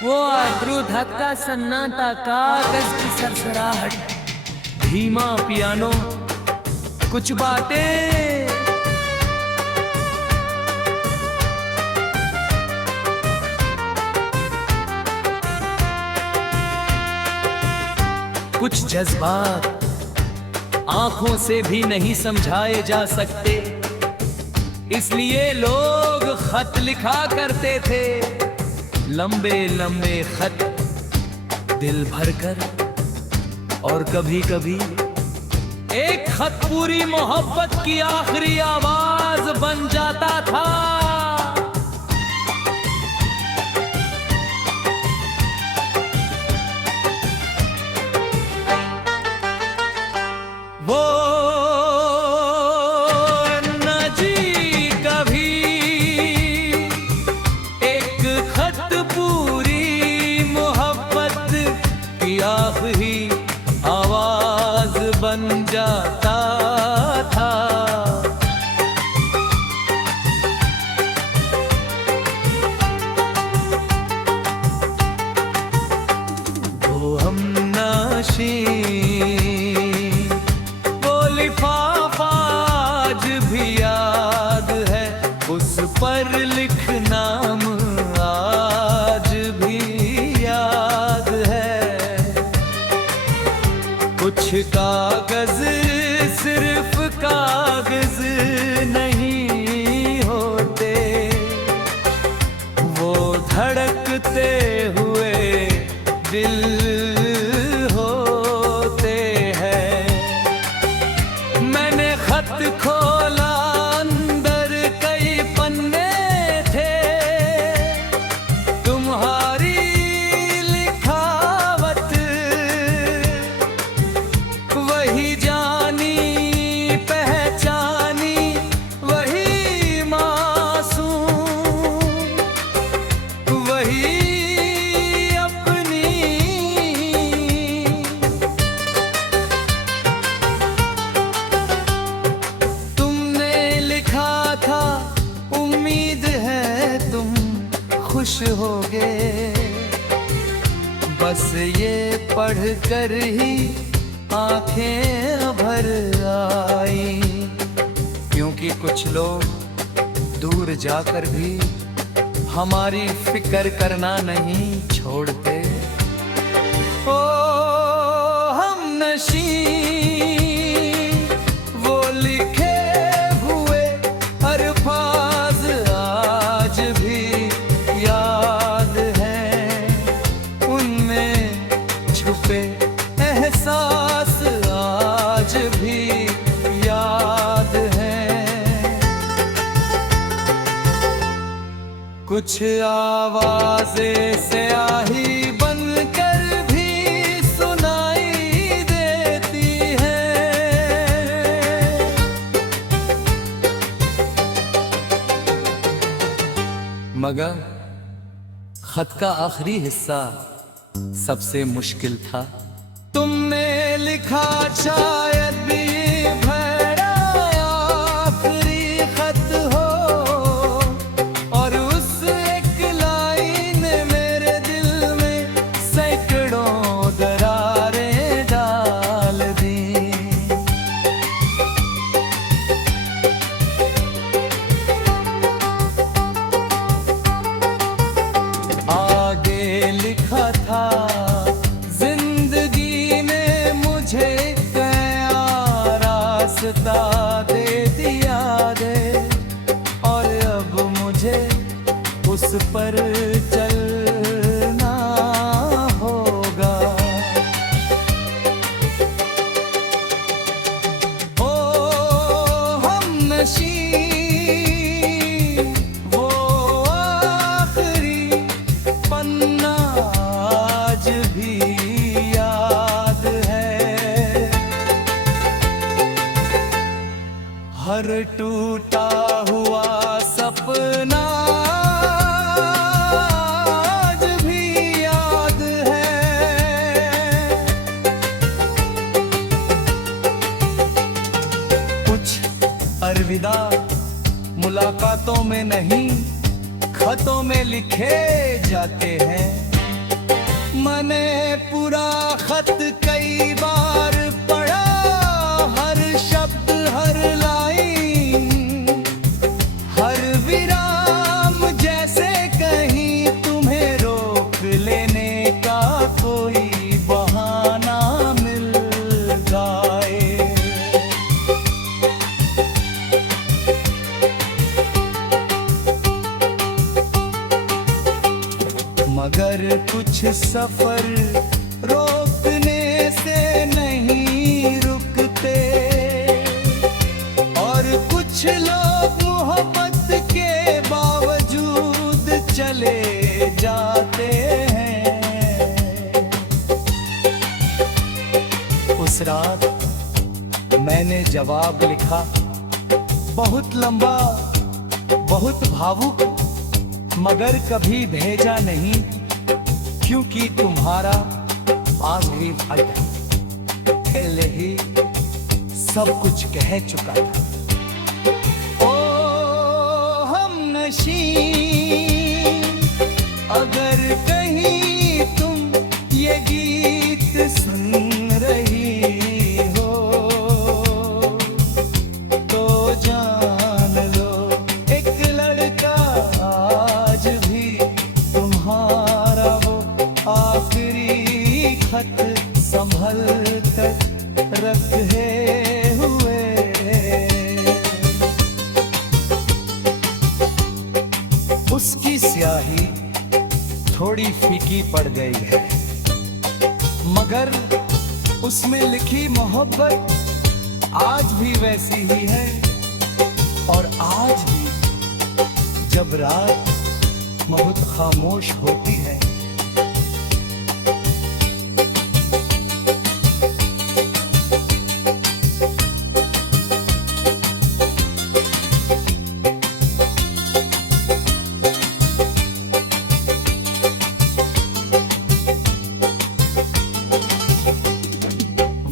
वो अद्भुत धक्का, सन्नाटा, कागज की सरसराहट, धीमा पियानो, कुछ बातें। कुछ जज्बात आंखों से भी नहीं समझाए जा सकते, इसलिए लोग खत लिखा करते थे, लंबे लंबे खत दिल भरकर। और कभी कभी एक खत पूरी मोहब्बत की आखिरी आवाज बन जाता था। वो न जी कभी एक खत पूरी मोहब्बत की आखिरी आवाज बन जाता था। वो हमनशी आज भी याद है, उस पर लिखना आज भी याद है। कुछ कागज सिर्फ कागज नहीं होते, वो धड़कते हुए दिल खोला, अंदर कई पन्ने थे, तुम्हारी लिखावत वही जानी पहचानी, वही मासूम, वही अपनी। उम्मीद है तुम खुश होगे, बस ये पढ़कर ही आंखें भर आई, क्योंकि कुछ लोग दूर जाकर भी हमारी फिक्र करना नहीं छोड़ते। ओ हमनशी वो लिखे आज भी याद है, उनमें छुपे एहसास आज भी याद है। कुछ आवाज़ें स्याही बनकर भी सुनाई देती मगर खत का आखिरी हिस्सा सबसे मुश्किल था। तुमने लिखा शायद भी भरा आखिरी खत हो, और उस एक लाइन मेरे दिल में सैकड़ों दरारें डाल दी। आगे लिखा था, जिंदगी ने मुझे नया रास्ता दे दिया दे, और अब मुझे उस पर चलना होगा। ओ हमनशी आज भी याद है, हर टूटा हुआ सपना आज भी याद है। कुछ अलविदा मुलाकातों में नहीं, खतों में लिखे जाते हैं। मैंने पूरा खत कई बार पढ़ा, हर शब्द हर लाइन हर विराम जैसे कहीं तुम्हें रोक लेने का कोई बहाना मिल जाए। मगर कुछ सफर रोकने से नहीं रुकते, और कुछ लोग मोहब्बत के बावजूद चले जाते हैं। उस रात मैंने जवाब लिखा, बहुत लंबा बहुत भावुक, मगर कभी भेजा नहीं, क्योंकि तुम्हारा आखिरी फल पहले ही सब कुछ कह चुका था। ओ हमनशी, अगर कहीं तुम ये गीत सुन रही हो तो जान लो, एक लड़का आज भी तुम्हारा वो आखिरी खत संभल कर रखे हुए। उसकी स्याही थोड़ी फीकी पड़ गई है, मगर उसमें लिखी मोहब्बत आज भी वैसी ही है। और आज भी जब रात बहुत खामोश होती है,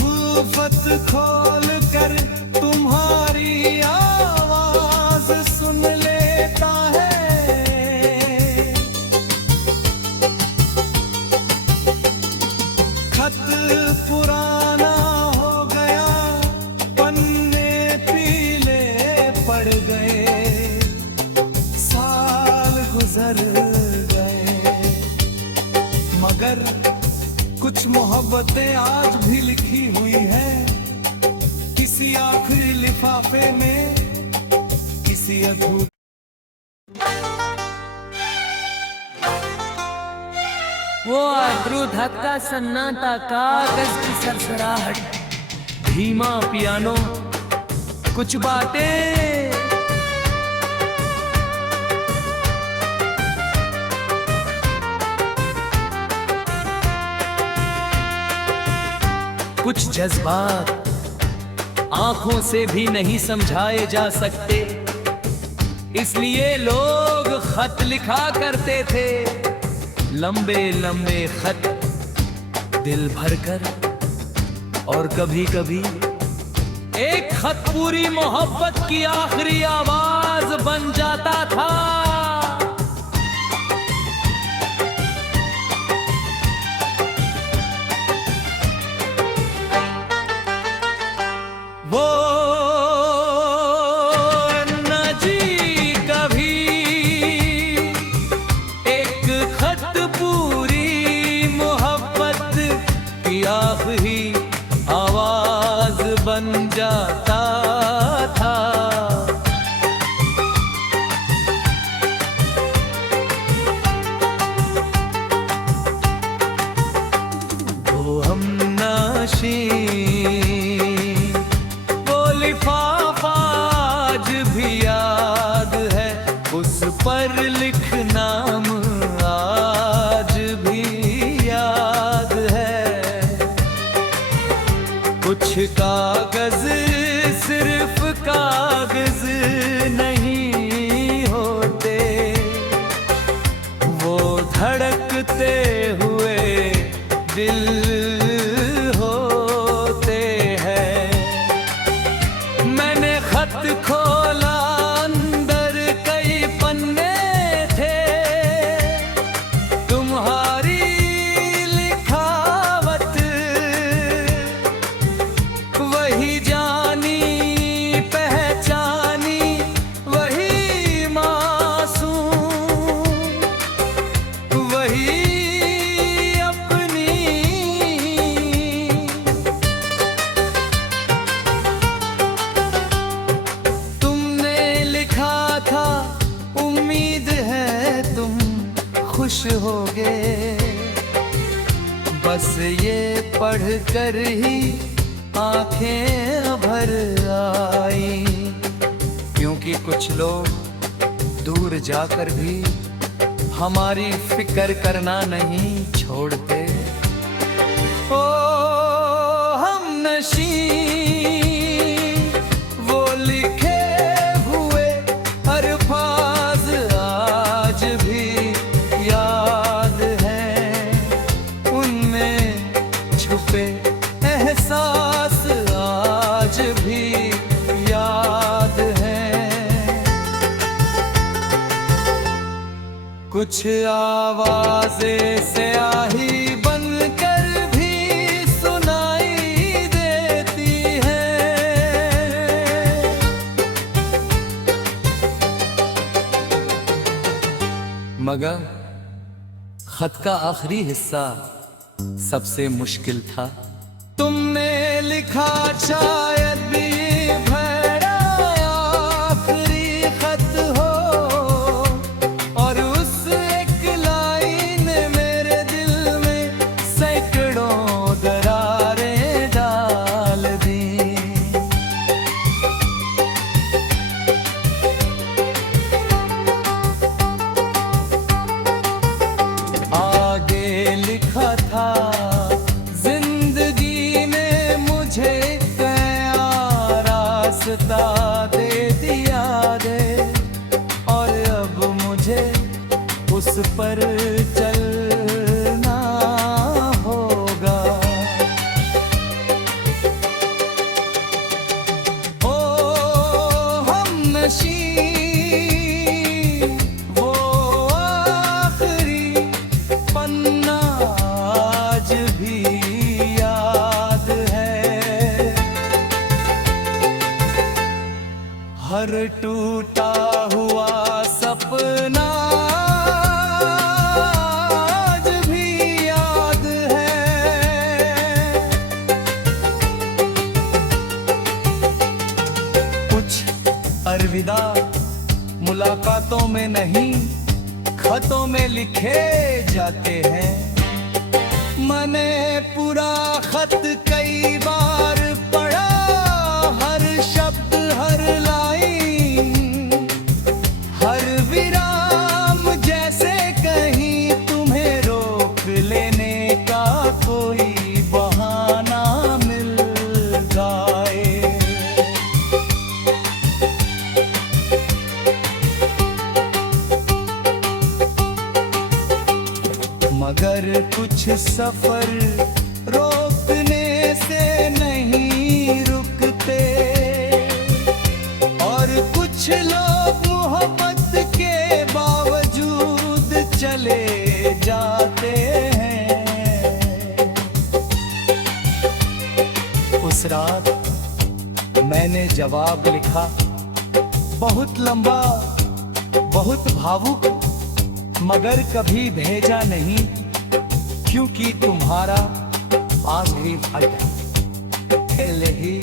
वुल्फत खोल कर तुम्हारी आवाज सुन लेता है। खत पुराना हो गया, पन्ने पीले पड़ गए, साल गुजर गए, मगर कुछ मोहब्बतें आज भी लिखी हुई हैं, किसी आखिरी लिफाफे में, किसी अधूरे। वो अद्भुत धक्का सन्नाटा, कागज की सरसराहट, धीमा पियानो, कुछ बातें कुछ जज्बात आंखों से भी नहीं समझाए जा सकते, इसलिए लोग खत लिखा करते थे, लंबे लंबे खत दिल भरकर। और कभी कभी एक खत पूरी मोहब्बत की आखिरी आवाज बन जाता था। वो न जी कभी एक खत पूरी मोहब्बत की आखिरी आवाज बन जाता था। वो हमनशी आज भी याद है, उस पर लिखना आज भी याद है। कुछ कागज सिर्फ कागज नहीं होते, वो धड़कते हुए दिल होते हैं। मैंने खत खोला, अंदर कई पन्ने थे, खुश होगे। बस ये पढ़ कर ही आंखें भर आई, क्योंकि कुछ लोग दूर जाकर भी हमारी फिक्र करना नहीं छोड़ते। ओ हमनशी वो लिखे हुए अल्फाज आज भी याद हैं, उनमें छुपे एहसास आज भी याद हैं। कुछ आवाज़ें स्याही बनकर भी सुनाई देती हैं, मगर खत का आखिरी हिस्सा सबसे मुश्किल था। तुमने लिखा शायद भी भरा आखिरी खत हो, और उस एक लाइन मेरे दिल में सैकड़ों दरारें डाल दी। आगे लिखा था, दे दिया दे, और अब मुझे उस पर चलना होगा। ओ हमनशी वो आखिरी पन्ना आज भी याद है। हर टूटा हुआ सपना आज भी याद है। कुछ अलविदा मुलाकातों में नहीं, खतों में लिखे जाते हैं। मैंने पूरा खत कई बार पढ़ा, हर शब्द हर लाइन हर विराम जैसे कहीं तुम्हें रोक लेने का कोई बहाना मिल जाए। मगर कुछ सफर रोकने से नहीं रुकते, और कुछ लोग मोहब्बत के बावजूद चले जाते हैं। उस रात मैंने जवाब लिखा, बहुत लंबा, बहुत भावुक, मगर कभी भेजा नहीं, क्योंकि तुम्हारा आखिरी खत पहले ही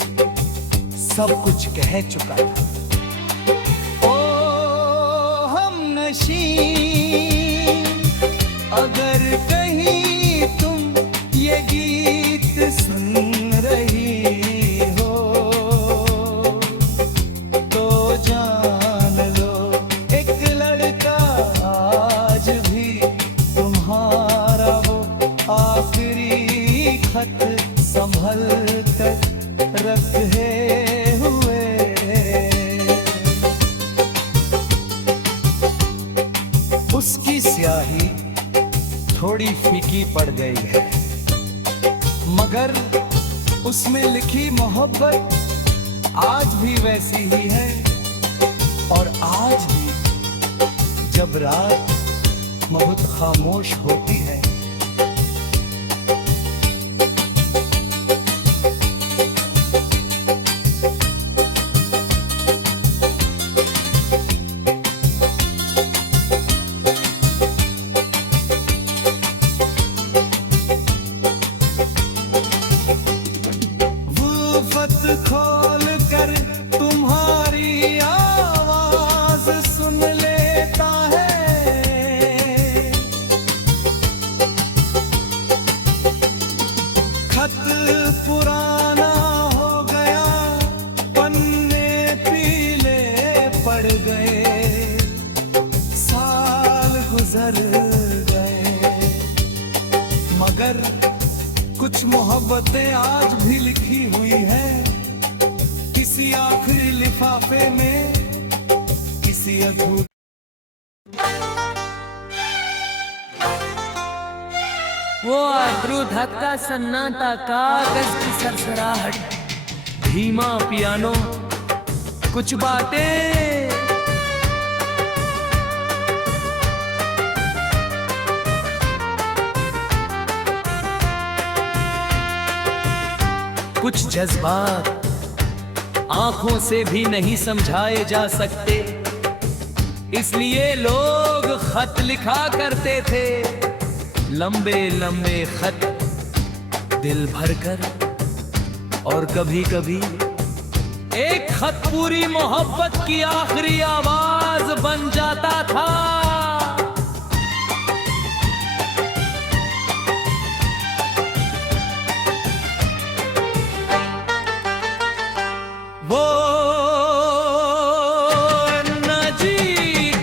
सब कुछ कह चुका था। ओ हमनशी अगर कहीं तुम ये गीत सुन रही हो, तो जान लो एक लड़का आज भी तुम्हारा वो आखिरी खत संभल कर रखे हुए। उसकी स्याही थोड़ी फीकी पड़ गई है, मगर उसमें लिखी मोहब्बत आज भी वैसी ही है। और आज भी जब रात बहुत खामोश होती है, खोल कर तुम्हारी आवाज सुन लेता है, गुजर गए। मगर कुछ मोहब्बतें आज भी लिखी हुई हैं किसी आखिरी लिफाफे में, किसी अधूरे। वो अब्रू धक्का सन्नाटा, कागज की सरसराहट, धीमा पियानो, कुछ बातें कुछ जज्बात आंखों से भी नहीं समझाए जा सकते, इसलिए लोग खत लिखा करते थे, लंबे लंबे खत दिल भरकर। और कभी कभी एक खत पूरी मोहब्बत की आखिरी आवाज बन जाता था। वो न जी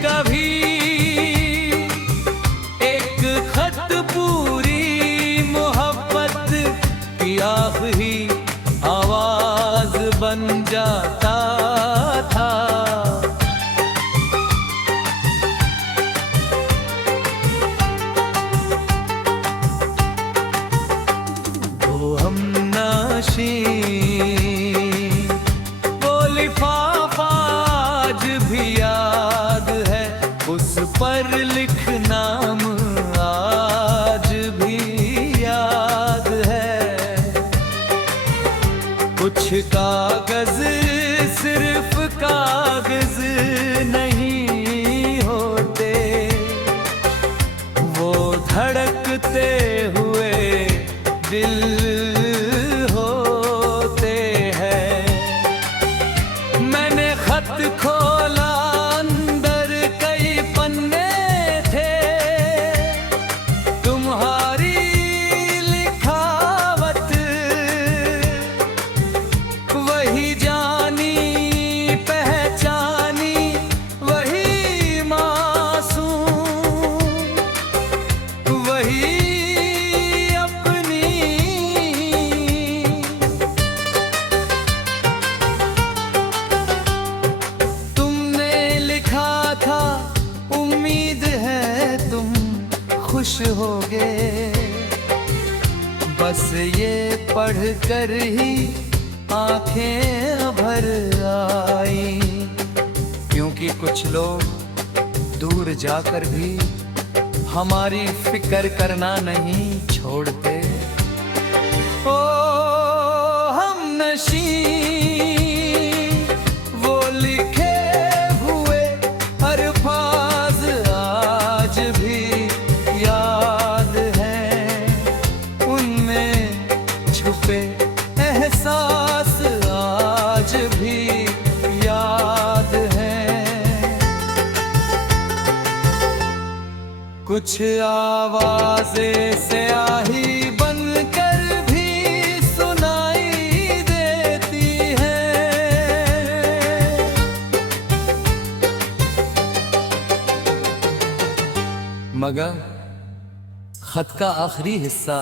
कभी एक खत पूरी मोहब्बत की आखिरी आवाज बन जाता था। वो हमनशी आज भी याद है, उस पर लिखना आज भी याद है। कुछ कागज सिर्फ कागज नहीं होते, वो धड़कते हुए दिल खोला, अंदर कई पन्ने थे, तुम्हारी लिखावत वही जानी पहचानी, वही मासूम, वही अपनी। उम्मीद है तुम खुश होगे, बस ये पढ़कर ही आंखें भर आई, क्योंकि कुछ लोग दूर जाकर भी हमारी फिक्र करना नहीं छोड़ते। ओ हमनशी एहसास आज भी याद है। कुछ आवाज़ें स्याही बनकर भी सुनाई देती हैं, मगर खत का आखिरी हिस्सा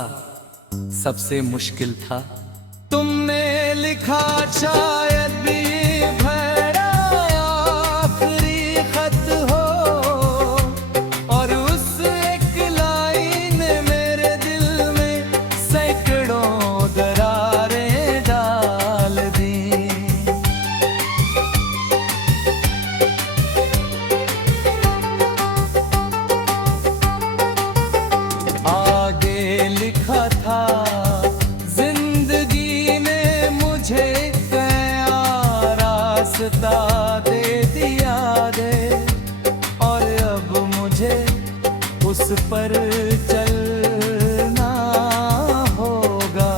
सबसे मुश्किल था। तुमने लिखा शायद भी भरा आखिरी खत हो, और उस एक लाइन मेरे दिल में सैकड़ों दरारें डाल दी। आगे लिखा था, मुझे क्या रास्ता दे दिया दे, और अब मुझे उस पर चलना होगा।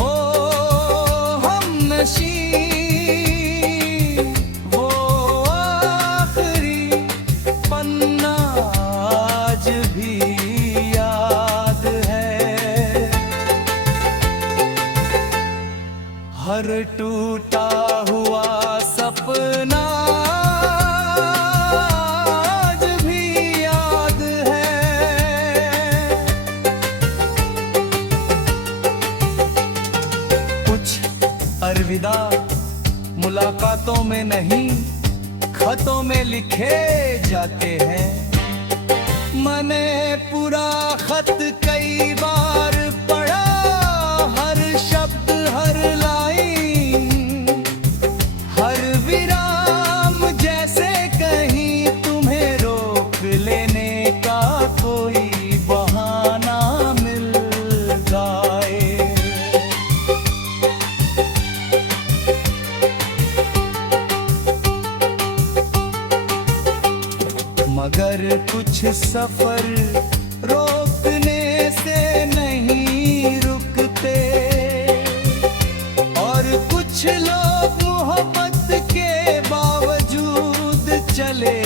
ओ हमनशी वो आखिरी पन्ना आज भी हर टूटा हुआ सपना मुलाकातों में नहीं, खतों में लिखे जाते हैं। मैंने पूरा खत कई बार पढ़ा, हर शब्द हर लाइन, हर विराम जैसे कहीं तुम्हें रोक लेने का कोई बहाना मिल जाए। मगर कुछ सफर रोकने से नहीं रुकते, और कुछ लोग मोहब्बत के बावजूद चले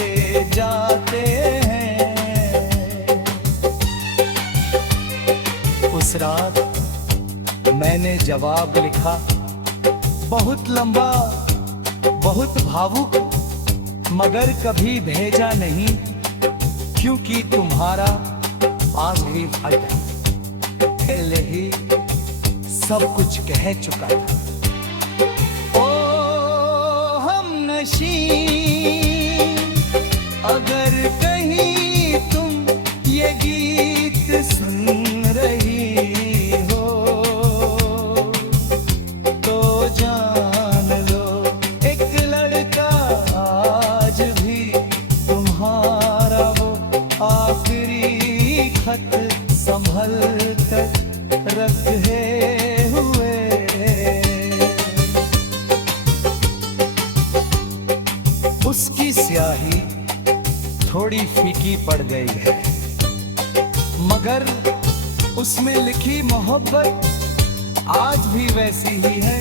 जाते हैं। उस रात मैंने जवाब लिखा, बहुत लंबा, बहुत भावुक, मगर कभी भेजा नहीं, क्योंकि तुम्हारा आखिरी फट पहले ही सब कुछ कह चुका था। ओ हमनशी, अगर कहीं तुम ये गीत सुन रही हो तो जान लो, एक लड़का आज भी तुम्हारा वो आखिरी खत संभल कर रखे हुए। उसकी स्याही थोड़ी फीकी पड़ गई है, मगर उसमें लिखी मोहब्बत आज भी वैसी ही है।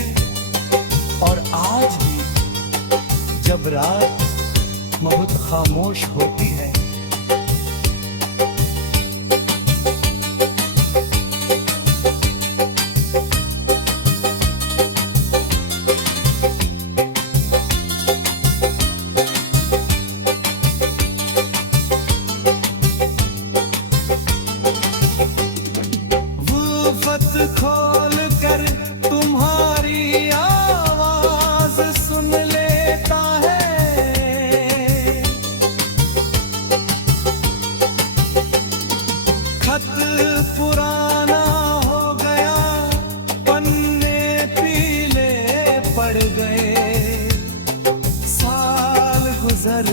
और आज भी जब रात बहुत खामोश होती है, खोल कर तुम्हारी आवाज सुन लेता है। खत पुराना हो गया, पन्ने पीले पड़ गए, साल गुजर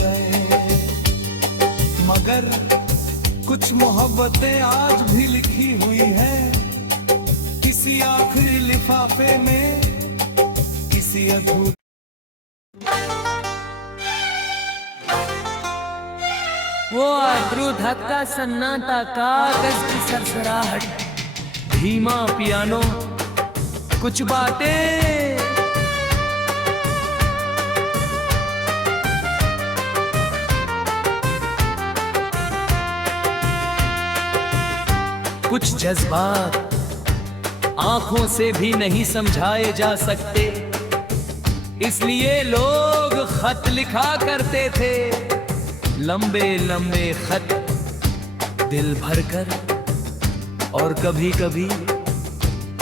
गए, मगर कुछ मोहब्बतें आज भी लिखी हुई हैं, किसी आखिरी लिफाफे में, किसी अधूरे। वो अद्भुत धक्का, सन्नाटा, कागज की सरसराहट, धीमा पियानो, कुछ बातें कुछ जज्बात आंखों से भी नहीं समझाए जा सकते, इसलिए लोग खत लिखा करते थे, लंबे लंबे खत दिल भरकर। और कभी कभी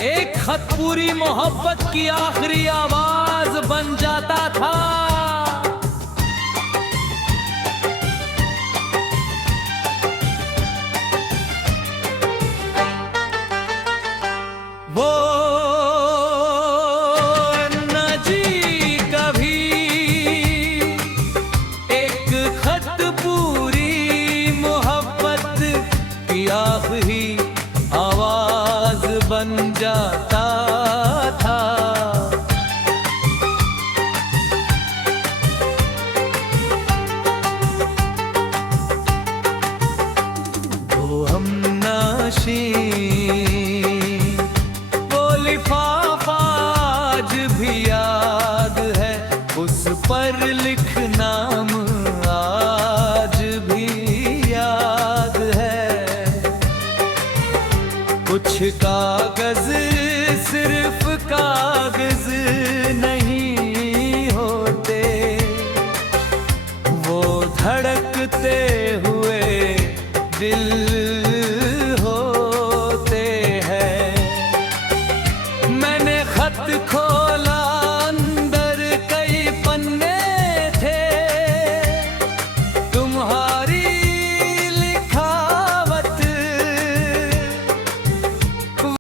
एक खत पूरी मोहब्बत की आखिरी आवाज बन जाता था। वो न जी कभी एक खत पूरी मोहब्बत की आखिरी आवाज बन जाता था। वो हमनशी लिफाफा आज भी याद है, उस पर लिख